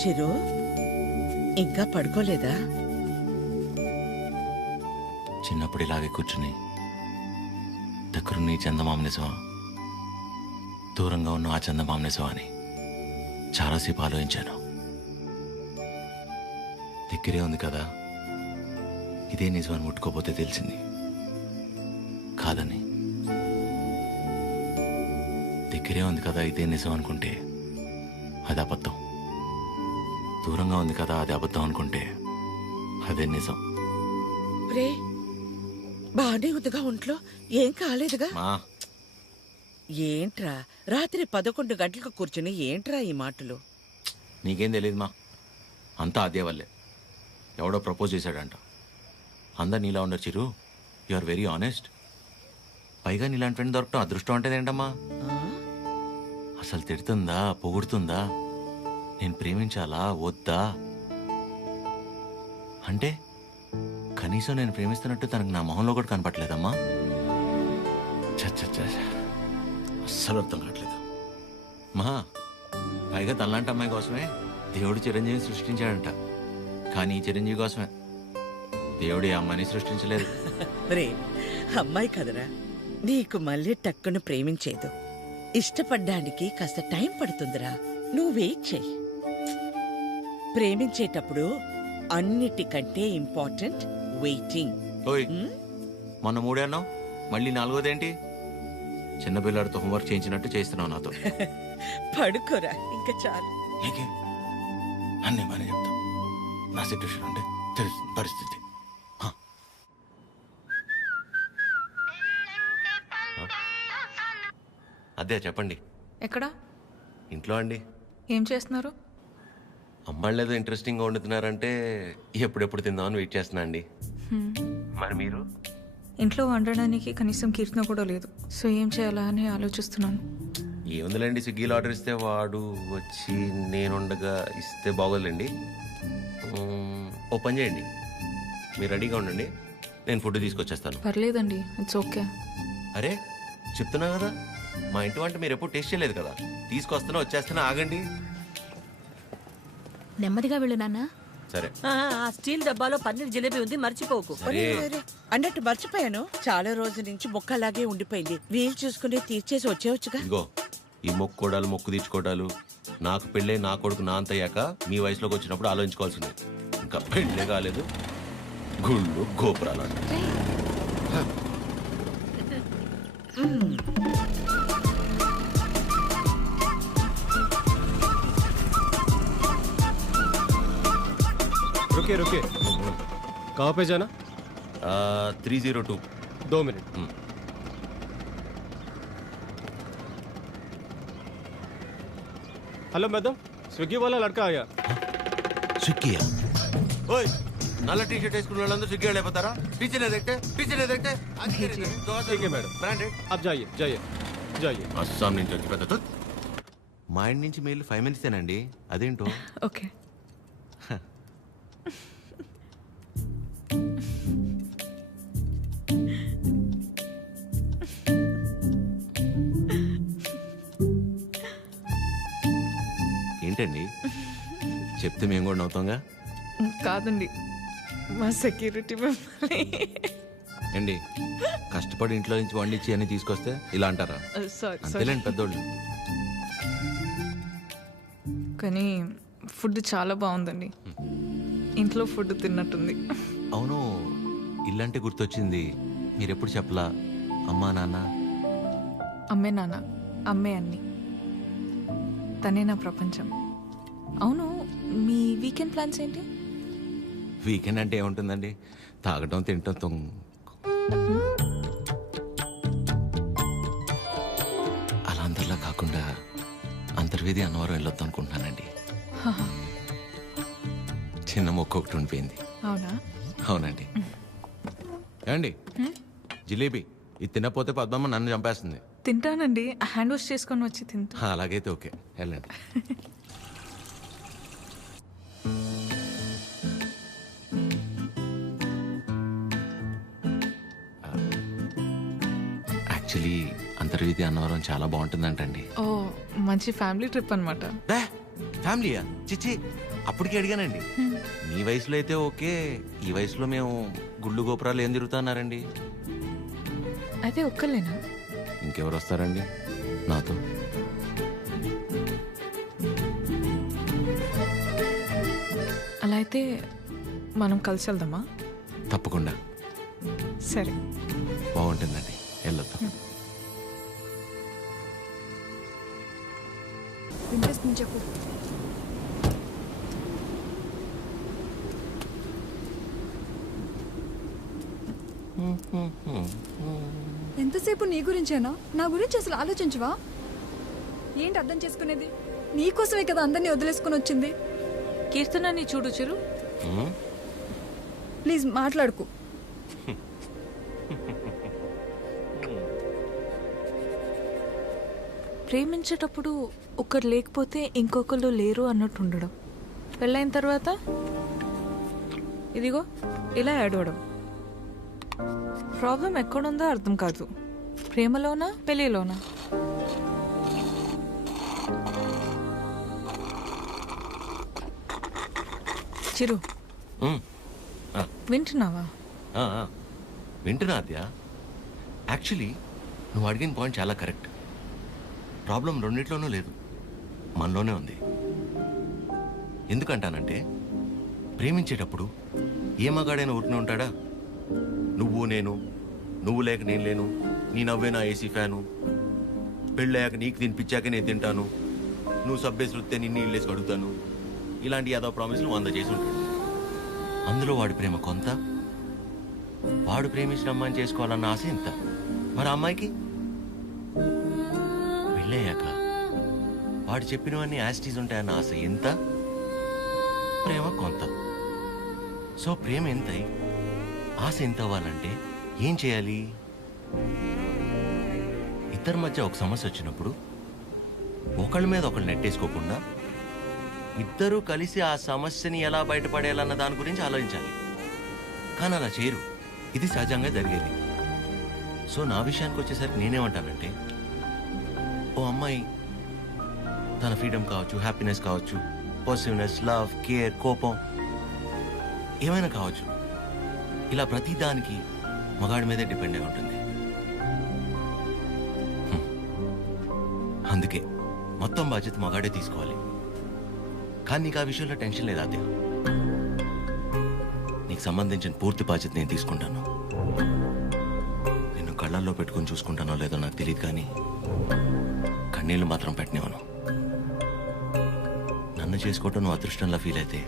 చిరు ఇంకా పడుకోలేదా? చిన్నప్పుడు ఇలాగే కూర్చుని దగ్గరున్న ఈ చందమామ నిజమా, దూరంగా ఉన్న ఆ చందమామ నిజమా అని చాలాసేపు ఆలోచించాను. దగ్గరే ఉంది కదా, ఇదే నిజమని ముట్టుకోపోతే తెలిసింది కాదని. దగ్గరే ఉంది కదా ఇదే నిజం అనుకుంటే అది అబద్ధం, దూరంగా ఉంది కదా అది అబద్ధం అనుకుంటే అదే నిజం. రే బానే ఉందిగా ఒంట్లో, ఏం కాలేదుగా? మా ఏంట్రా రాత్రి 11 గంటలకు కూర్చుని ఏంట్రా ఈ మాటలు? నీకేం తెలియదు మా, అంతా అదే వల్లే. ఎవడో ప్రపోజ్ చేశాడంట. అందరు నీలా ఉండరు చిరు, యు ఆర్ వెరీ ఆనెస్ట్. పైగా నీలాంటి ఫ్రెండ్ దొరకటం అదృష్టం అంటే ఏంటమ్మా? ఆ? అసలు తిడుతుందా పొగుడుతుందా, నేను ప్రేమించాలా వద్దా అంటే కనీసం నేను ప్రేమిస్తున్నట్టు తనకు నా మొహంలో కూడా కనపట్లేదమ్మా. చచ్చ అస్సలు అర్థం కావట్లేదు మా. పైగా తనలాంటి అమ్మాయి కోసమే దేవుడు చిరంజీవిని సృష్టించాడంట. కానీ ఈ చిరంజీవి కోసమే దేవుడు ఈ అమ్మాయిని సృష్టించలేదు. రే అమ్మాయి కదరా, నీకు మళ్ళీ టక్కును ప్రేమించేదు. ఇష్టపడ్డానికి కాస్త టైం పడుతుందిరా, నువ్వు వెయిట్ చెయ్యి. ప్రేమించేటప్పుడు అన్నిటికంటే ఇంపార్టెంట్ వెయిటింగ్. ఓయ్ మొన్న 3 అన్నావు, మళ్ళీ 4వదేంటి? చిన్నపిల్లాడితో హోంవర్క్ చేయించినట్టు చేస్తున్నావు నాతో. పడుకోరా ఇంకా చాలు. నీకే అన్నీ బాగానే చెప్తాం. నా సిట్యుయేషన్ అంటే తెలుస్తుంది పరిస్థితి. అదే చెప్పండి. ఎక్కడ? ఇంట్లో అండి. ఏం చేస్తున్నారు? అమ్మాళ్ళు ఏదో ఇంట్రెస్టింగ్గా వండుతున్నారంటే ఎప్పుడెప్పుడు తిందామని వెయిట్ చేస్తున్నా అండి. మరి మీరు? ఇంట్లో వండడానికి కనీసం కీర్తన కూడా లేదు, సో ఏం చేయాలా అని ఆలోచిస్తున్నాను. ఏముందిలేండి, స్విగ్గీలో ఆర్డర్ ఇస్తే వాడు వచ్చి నేను ఉండగా ఇస్తే బాగోదులేండి. ఓ పని చేయండి, మీరు రెడీగా ఉండండి, నేను ఫుడ్ తీసుకొచ్చేస్తాను. పర్లేదండి, ఇట్స్ ఓకే. అరే చెప్తున్నా కదా, మా ఇంటి వంట మీరు ఎప్పుడు టేస్ట్ చేయలేదు కదా, తీసుకొస్తున్నా వచ్చేస్తున్నా, ఆగండి. నెమ్మదిగా వెళ్ళు నాన్న. సరే. ఆ స్టీల్ డబ్బాలో పన్నీర్ జిలేబీ ఉంది, మర్చిపోకు. సరే. అన్నట్టు మర్చిపోయాను, చాలా రోజుల నుంచి మొక్క అలాగే ఉండిపోయింది. వీలు చూసుకుని తీర్చేసి వచ్చేవచ్చుగా. ఇదిగో ఈ మొక్కుకోవడాలు మొక్కు తీర్చుకోవడాలు నాకు పెళ్ళే నా కొడుకు నా అంతయ్యాక మీ వయసులోకి వచ్చినప్పుడు ఆలోచించుకోవాల్సింది. ఇంకా పెళ్ళే కాలేదు, గుళ్ళు గోపురాలు అంట. रुके रुके, कहाँ पे जाना? 302. 2 मिनट. हेलो मैडम, स्विगी वाला लड़का आया. स्विगी? ओए నల్ల టీ షర్ట్ వేసుకున్న వాళ్ళందరూ స్విగ్గీ వెళ్ళిపోతారా? టీచర్ ఏదైతే ठीक है मैडम, బ్రాండెడ్. आप जाइए जाइए जाइए. అస్సాం నుంచి వచ్చి పెద్ద మా ఇంటి నుంచి మెయిల్ 5 minutes ఏనండి, అదేంటో. ఓకే. ఏంటండి చెప్తే మేము కూడా నవ్వుతాంగా. కాదండి, మా సెక్యూరిటీ మిమ్మల్ని. ఏంటి కష్టపడి ఇంట్లో నుంచి వండించి అని తీసుకొస్తే ఇలా అంటారా? సారీ అంతేలేండి పెద్దోళ్ళు. కానీ ఫుడ్ చాలా బాగుందండి, ఇంట్లో ఫుడ్ తిన్నట్టుంది. అవును, ఇల్లంటే గుర్తొచ్చింది, మీరెప్పుడు చెప్పలా అమ్మా నాన్న? అమ్మే నాన్న, అమ్మే అన్ని, తనే నా ప్రపంచం. అవును, మీ వీకెండ్ ప్లాన్స్ ఏంటి? వీకెండ్ అంటే ఏముంటుందండి, తాగటం తినటం అలా అందరిలా కాకుండా అంతర్వేది అన్నవరం వెళ్ళొద్దాం అనుకుంటున్నానండి. చిన్న మొక్క ఒకటి ఉండిపోయింది. అవునా? అవునండి. ఏమండి జిలేబీ ఇది తినకపోతే పద్మమ్మ నన్ను చంపేస్తుంది. తింటానండి, హ్యాండ్ వాష్ చేసుకొని వచ్చి తింటా. అలాగైతే ఓకే, వెళ్ళండి. యాక్చువల్లీ అంతర్వేది అన్నవరం చాలా బాగుంటుందంటండి. ఓ మంచి ఫ్యామిలీ ట్రిప్ అనమాట. ఫ్యామిలీయా? చిచ్చి అప్పటికి అడిగానండి. మీ వయసులో అయితే ఓకే, ఈ వయసులో మేము గుళ్ళు గోపురాలు ఏం తిరుగుతున్నారండి? అయితే ఒక్కలేనా? ఇంకెవరు వస్తారండి నాతో? అలా అయితే మనం కలిసి వెళ్దామా? తప్పకుండా సరే. బాగుంటుందండి, వెళ్ళొద్దాం. వినిపిస్తుంది, చెప్పు. ఎంతసేపు నీ గురించేనా? నా గురించి అసలు ఆలోచించవా? ఏంటి అర్థం చేసుకునేది? నీకోసమే కదా అందరినీ వదిలేసుకుని వచ్చింది. కీర్తనని చూడు చిరు. ప్లీజ్ మాట్లాడుకు. ప్రేమించేటప్పుడు ఒకరు లేకపోతే ఇంకొకరు లేరు అన్నట్టు ఉండడం, పెళ్ళైన తర్వాత ఇదిగో ఇలా ఏడవడం. ప్రాబ్లం ఎక్కడుందో అర్థం కాదు, ప్రేమలోనా పెళ్ళిలోనా? చిరు, వింటున్నావా? వింటున్నా ఆద్య. యాక్చువల్లీ నువ్వు అడిగిన పాయింట్ చాలా కరెక్ట్. ప్రాబ్లం రెండిట్లోనూ లేదు, మనలోనే ఉంది. ఎందుకంటానంటే ప్రేమించేటప్పుడు ఏ మగాడైనా ఊరికనే ఉంటాడా? నువ్వు నేను, నువ్వు లేక నేను లేను, నీ నవ్వే నా ఏసీ ఫ్యాను, పెళ్ళయ్యాక నీకు తినిపించాక నేను తింటాను, నువ్వు సబ్బేసి వృత్తే నిన్ను ఇల్లేసి కడుగుతాను, ఇలాంటి యాదవ ప్రామిస్లు 100 చేసి ఉంటాడు. అందులో వాడి ప్రేమ కొంత, వాడు ప్రేమించిన అమ్మాయిని చేసుకోవాలన్న ఆశ ఇంత. మరి ఆ అమ్మాయికి పెళ్ళయ్యాక వాడు చెప్పినవన్నీ యాస్టీస్ ఉంటాయన్న ఆశ ఎంత, ప్రేమ కొంత. సో ప్రేమ ఎంతై ఆశ ఎంత అవ్వాలంటే ఏం చేయాలి? ఇద్దరి మధ్య ఒక సమస్య వచ్చినప్పుడు ఒకళ్ళ మీద ఒకళ్ళు నెట్టేసుకోకుండా ఇద్దరూ కలిసి ఆ సమస్యని ఎలా బయటపడేయాలన్న దాని గురించి ఆలోచించాలి. కానీ అలా చేయరు, ఇది సహజంగా జరిగేది. సో నా విషయానికి వచ్చేసరికి నేనేమంటానంటే, ఓ అమ్మాయి తన ఫ్రీడమ్ కావచ్చు, హ్యాపీనెస్ కావచ్చు, పాజిటివ్నెస్, లవ్, కేర్, కోపం ఏమైనా కావచ్చు, ఇలా ప్రతి దానికి మగాడి మీదే డిపెండ్ అయి ఉంటుంది. అందుకే మొత్తం బాధ్యత మగాడే తీసుకోవాలి. కానీ నీకు ఆ విషయంలో టెన్షన్ లేదా అదే? నీకు సంబంధించిన పూర్తి బాధ్యత నేను తీసుకుంటాను. నిన్ను కళ్ళల్లో పెట్టుకొని చూసుకుంటానో లేదో నాకు తెలియదు, కానీ కన్నీళ్లు మాత్రం పెట్టనివ్వను. నన్ను చేసుకోవటం నువ్వు అదృష్టంలా ఫీల్ అయితే,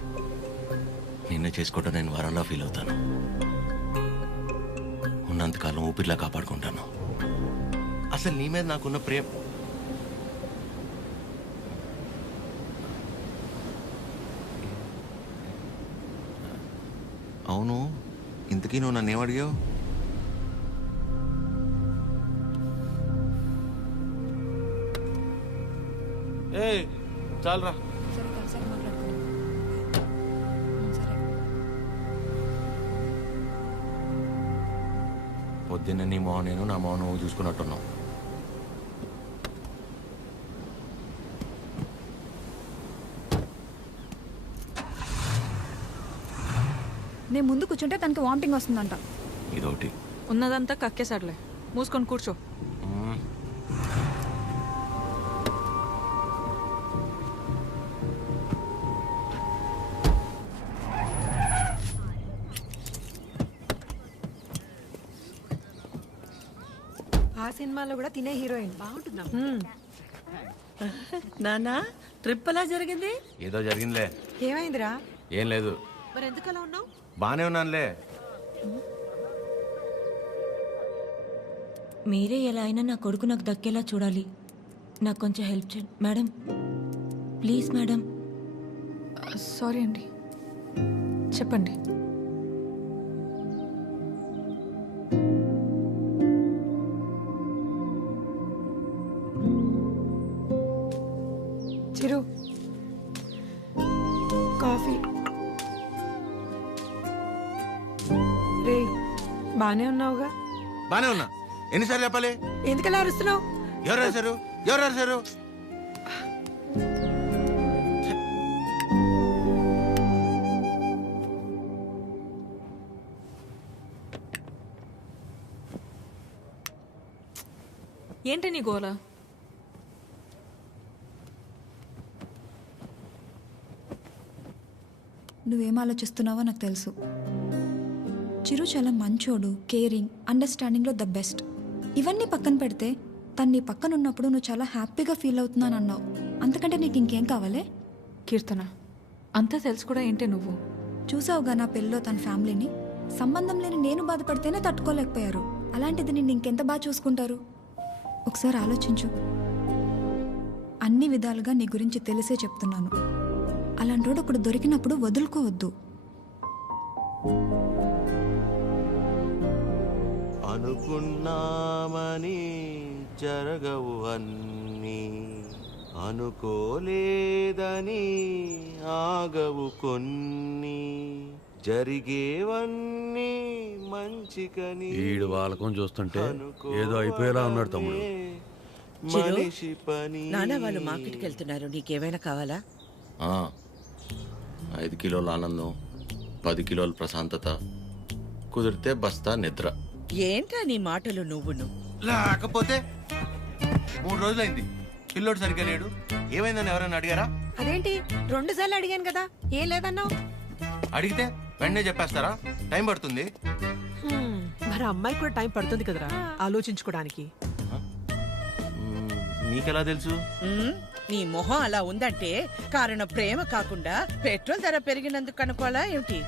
నిన్ను చేసుకోవటం నేను వరంలా ఫీల్ అవుతాను. ఉన్నంతకాలం ఊపిరిలా కాపాడుకుంటాను. అసలు నీ మీద నాకున్న ప్రేమ అవును. ఇంతకీ నువ్వు నన్ను ఏమడిగావు? చాలరా. సరే, కలిసారి మాట్లాడుకుందాం. సరే. పొద్దున్న నీ మోహన్ నేను, నా మోహన్ నువ్వు చూసుకున్నట్టున్నావు. నేను ముందు కూర్చుంటే తనకి వామిటింగ్ వస్తుందంట. ఇదొకటి. ఉన్నదంతా కక్కేసాడులే, మూసుకొని కూర్చో. ఆ సినిమాలో కూడా తినే హీరోయిన్ బాగుంటుందా నానా? ట్రిప్ ఎలా జరిగింది? ఏదో జరిగిందిలే. ఏమైందిరా? ఏం లేదు. మరి ఎందుకు అలా ఉన్నావు? బానే ఉన్నానులే. మీరే ఎలా అయినా నా కొడుకు నాకు దక్కేలా చూడాలి. నాకు కొంచెం హెల్ప్ చేయండి మేడం, ప్లీజ్ మేడం. సారీ అండి, చెప్పండి. చిరు, కాఫీ. రే, బానే ఉన్నావుగా? బానే ఉన్నా. ఎన్నిసార్లు చెప్పాలి? ఎందుకలా అరుస్తున్నావు? ఎవరు రాశారు? ఎవరు రాశారు? ఏంటి నీ గోల? నువ్వేం ఆలోచిస్తున్నావో నాకు తెలుసు. చిరు చాలా మంచోడు, కేరింగ్, అండర్స్టాండింగ్లో ద బెస్ట్. ఇవన్నీ పక్కన పెడితే తను నీ పక్కన ఉన్నప్పుడు నువ్వు చాలా హ్యాపీగా ఫీల్ అవుతున్నాను అన్నావు. అంతకంటే నీకు ఇంకేం కావాలి? కీర్తన, అంతా తెలుసు కూడా ఏంటి నువ్వు? చూసావుగా నా పెళ్ళిలో తన ఫ్యామిలీని. సంబంధం లేని నేను బాధపడితేనే తట్టుకోలేకపోయారు. అలాంటిది నిన్ను ఇంకెంత బాగా చూసుకుంటారు? ఒకసారి ఆలోచించు. అన్ని విధాలుగా నీ గురించి తెలిసే చెప్తున్నాను. అలాంటోడు ఒకడు దొరికినప్పుడు వదులుకోవద్దు. అనుకున్నామని జరగవు అన్నీ, అనుకోలేదని ఆగవు కొన్ని, జరిగేవన్నీ మంచికని. ఈడు వాళ్ళకం చూస్తుంటే ఏదో అయిపోయేలా ఉన్నాడు తమ్ముడు. మనిషి పని. నాన్న వాళ్ళు మార్కెట్కి వెళ్తున్నారు, నీకేమైనా కావాలా? 5 కిలోల ఆనందం, 10 కిలోల ప్రశాంతత, కుదిరితే బస్తా నిద్ర. ఏంటా నీ మాటలు నువ్వును? లేకపోతే 3 రోజులైంది పిల్లోడు సరిగ్గా లేడు. ఏమైందని ఎవరైనా అడిగారా? అదేంటి 2 సార్లు అడిగాను కదా, ఏం లేదన్నావు? అడిగితే వెంటనే చెప్పేస్తారా? టైం పడుతుంది. మరి అమ్మాయి కూడా టైం పడుతుంది కదరా ఆలోచించుకోవడానికి. మీకెలా తెలుసు? నీ మొహం అలా ఉందంటే కారణం ప్రేమ కాకుండా పెట్రోల్ ధర పెరిగినందుకు అనుకోవాలా ఏమిటి?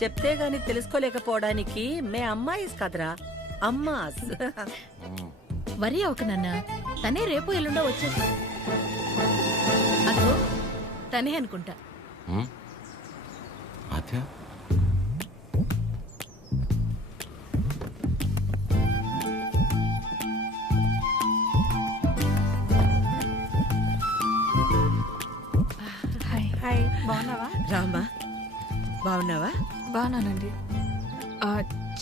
చెప్తే గాని తెలుసుకోలేకపోవడానికి మే అమ్మాయిస్ కదరా, అమ్మాస్. వరి అవక నాన్న, తనే రేపు ఎల్లుండో వచ్చేసి. అదో తనే అనుకుంటా. ఆద్య, హాయ్, బాగున్నావా? రామా, బాగున్నావా? బాగున్నానండి.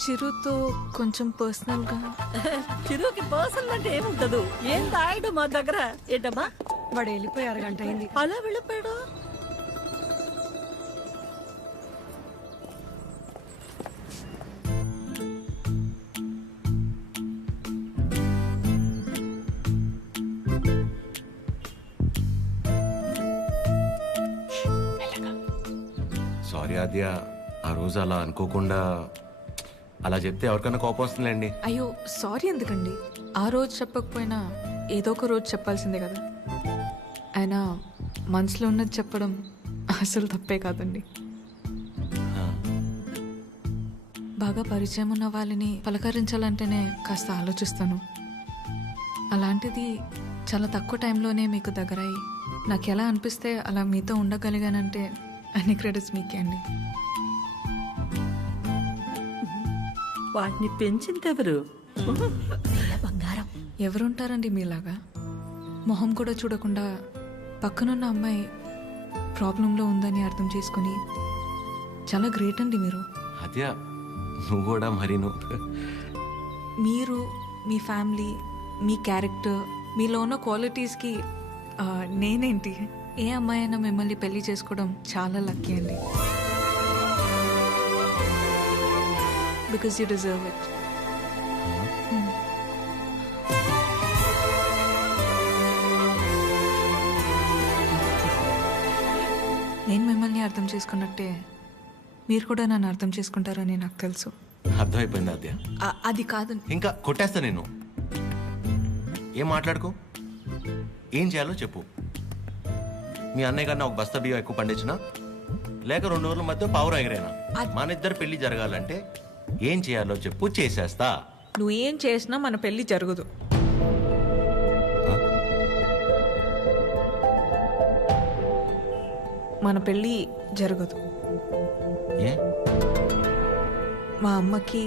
చిరుతో కొంచెం పర్సనల్గా. చిరుకి పర్సనల్ అంటే ఏముంటదు? ఏం తాయడు మా దగ్గర. ఏంటమ్మా వాడు వెళ్ళిపోయి 1 గంట అయింది. అలా వెళ్ళిపోయాడు? సారీ ఆద్య, ఆ రోజు అలా అనుకోకుండా అలా చెప్తే ఎవరికైనా కోపం వస్తుందండి. అయ్యో సారీ ఎందుకండి? ఆ రోజు చెప్పకపోయినా ఏదో ఒక రోజు చెప్పాల్సిందే కదా. అయినా మనసులో ఉన్నది చెప్పడం అసలు తప్పే కాదండి. బాగా పరిచయం ఉన్న వాళ్ళని పలకరించాలంటేనే కాస్త ఆలోచిస్తాను. అలాంటిది చాలా తక్కువ టైంలోనే మీకు దగ్గరయ్యి నాకు ఎలా అనిపిస్తే అలా మీతో ఉండగలిగానంటే అన్ని క్రెడిట్స్ మీకే అండి. వాటిని పెంచింది ఎవరు? బంగారం. ఎవరుంటారండి మీలాగా? మొహం కూడా చూడకుండా పక్కనున్న అమ్మాయి ప్రాబ్లంలో ఉందని అర్థం చేసుకుని చాలా గ్రేట్ అండి మీరు. ఆద్య, నువ్వు కూడా మరి మీరు, మీ ఫ్యామిలీ, మీ క్యారెక్టర్, మీలో ఉన్న క్వాలిటీస్కి నేనేంటి? ఏ అమ్మాయి అయినా మిమ్మల్ని పెళ్లి చేసుకోవడం చాలా లక్కీ అండి. Because you deserve it. నేను మిమ్మల్ని అర్థం చేసుకున్నట్టే మీరు కూడా నన్ను అర్థం చేసుకుంటారని నాకు తెలుసు. అర్థమైపోయింది ఆద్య. అది కాదు. ఇంకా కొట్టేస్తా నేను. ఏం మాట్లాడుకో, ఏం చేయాలో చెప్పు. మీ అన్నయ్య కన్నా 1 బస్తా బియ్యం ఎక్కువ పండించినా, లేక 2 రోజుల మధ్య పావురం ఎగిరేనా, మన ఇద్దరు పెళ్లి జరగాలంటే ఏం చేయాలో చెప్పు, చేసేస్తా. నువ్వేం చేసినా మన పెళ్లి జరగదు. మన పెళ్ళి జరగదు. ఏ? మా అమ్మకి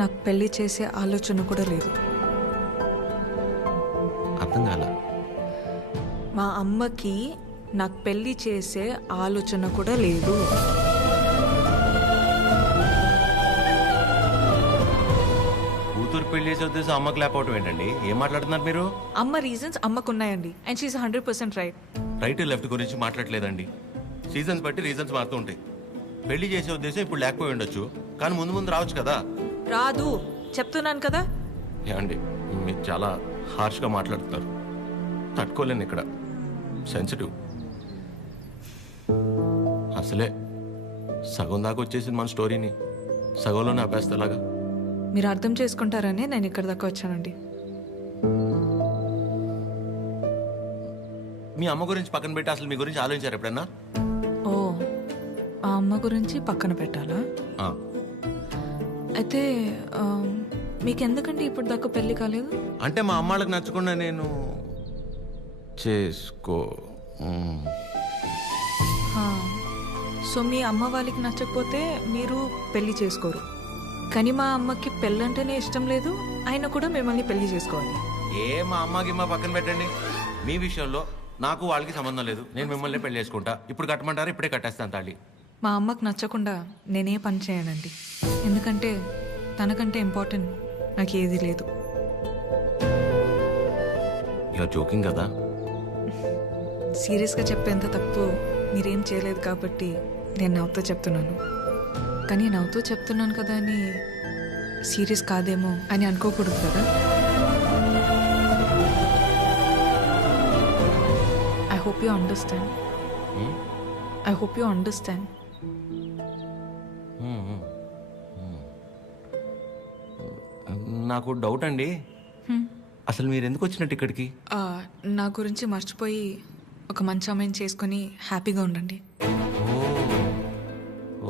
నాకు పెళ్లి చేసే ఆలోచన కూడా లేదు. అర్థం కాల. మా అమ్మకి నాకు పెళ్లి చేసే ఆలోచన కూడా లేదు. కూతురు పెళ్లి చేసే ఉద్దేశం అమ్మకి లేకపోవటం ఏంటండి? ఏం మాట్లాడుతున్నారు మీరు? అమ్మ రీజన్స్ అమ్మకున్నాయండి. And she is 100% right. Right left గురించి మాట్లాడలేదండి. సీజన్స్ బట్టి రీజన్స్ మారుతూ ఉంటాయి. పెళ్లి చేసే ఉద్దేశం ఇప్పుడు లేకపోయి ఉండొచ్చు, కానీ ముందు ముందు రావచ్చు కదా. రాదు చెప్తున్నాను కదా. ఏమండి మీరు చాలా హార్ష్గా మాట్లాడుతున్నారు. తట్టుకోలేను ఇక్కడ, సెన్సిటివ్. అసలే సగం దాకా వచ్చేసింది మన స్టోరీని, సగంలోనే ఆపేస్తే ఎలాగా? మీరు అర్థం చేసుకుంటారనే నేను ఇక్కడ దాకా వచ్చానండి. మీ అమ్మ గురించి పక్కన పెట్టి అసలు మీ గురించి ఆలోచించారు ఎప్పుడన్నా? ఓ, ఆ అమ్మ గురించి పక్కన పెట్టాలా? ఆ, అయితే మీకెందుకండి ఇప్పుడు దాకా పెళ్లి కాలేదు? అంటే మా అమ్మాళ్ళకి నచ్చకుండా నేను చేసుకో సో మీ అమ్మ వాళ్ళకి నచ్చకపోతే మీరు పెళ్లి చేసుకోరు. కానీ మా అమ్మకి పెళ్ళంటేనే ఇష్టం లేదు, ఆయన కూడా మిమ్మల్ని పెళ్లి చేసుకోవాలి. మా అమ్మకి మా పక్కన పెట్టండి. మీ విషయంలో నాకు వాళ్ళకి సంబంధం లేదు. నేను మిమ్మల్ని పెళ్లి చేసుకుంటా. ఇప్పుడు కట్టమంటారా? ఇప్పుడే కట్టేస్తాను తాళి. మా అమ్మకి నచ్చకుండా నేనే పని చేయనండి. ఎందుకంటే తనకంటే ఇంపార్టెంట్ నాకు ఏది లేదు. ఇలా జోకింగ్ కదా? సీరియస్గా చెప్పేంత తప్పు మీరేం చేయలేదు కాబట్టి నేను నవ్వుతూ చెప్తున్నాను. కానీ నవ్వుతూ చెప్తున్నాను కదా అని సీరియస్ కాదేమో అని అనుకోకూడదు కదా. I hope you understand. I hope you understand. నాకు డౌట్ అండి, అసలు మీరు ఎందుకు వచ్చినట్టు ఇక్కడికి? నా గురించి మర్చిపోయి ఒక మంచి అమ్మాయిని చేసుకొని హ్యాపీగా ఉండండి.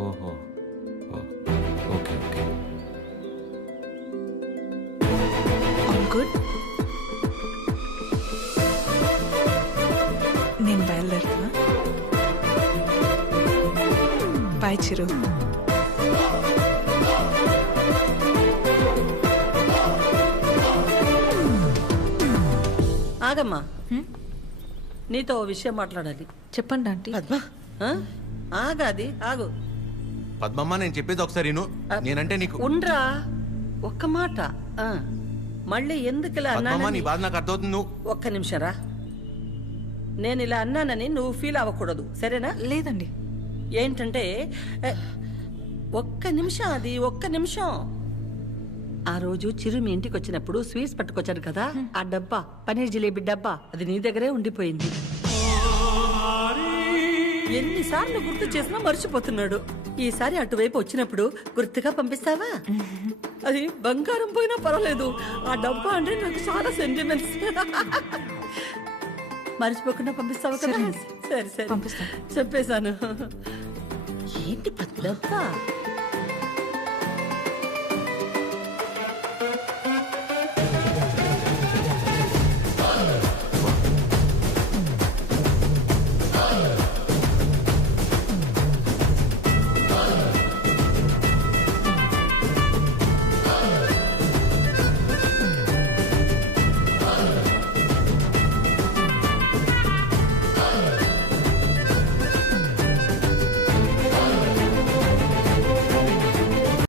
ఓహో, ఓకే ఓకే. All good. నేను బయలుదేరుతున్నా. బాయ్ చిరు. ఆగమ్మా, నీతో ఓ విషయం మాట్లాడాలి. చెప్పండి ఆంటీ. పద్మ, ఆగాది ఆగు. పద్మమ్మ, నేను చెప్పేది ఒకసారి విను. నేనంటే నీకు ఉండ్రా, ఒక్క మాట. మళ్ళీ ఎందుకు ఇలా పద్మమ్మ, నీ అన్నానని బాధ నాకు అర్థమవుతుంది. నువ్వు ఒక్క నిమిషం రా. నేను ఇలా అన్నానని నువ్వు ఫీల్ అవ్వకూడదు, సరేనా? లేదండి. ఏంటంటే ఒక్క నిమిషం, అది ఒక్క నిమిషం. ఆ రోజు చిరు మీ ఇంటికి వచ్చినప్పుడు స్వీట్స్ పట్టుకొచ్చాడు కదా, ఆ డబ్బా, పనీర్ జిలేబీ డబ్బా, అది నీ దగ్గరే ఉండిపోయింది. ఎన్నిసార్లు గుర్తు చేసినా మర్చిపోతున్నాడు. ఈసారి అటువైపు వచ్చినప్పుడు గుర్తుగా పంపిస్తావా? అది బంగారం పోయినా పర్వాలేదు, ఆ డబ్బా అంటే నాకు చాలా సెంటిమెంట్స్. మర్చిపోకుండా పంపిస్తావా కదా? సరే సరే పంపిస్తాను. చెప్పేశాను. ఏంటి పద్మ? డబ్బా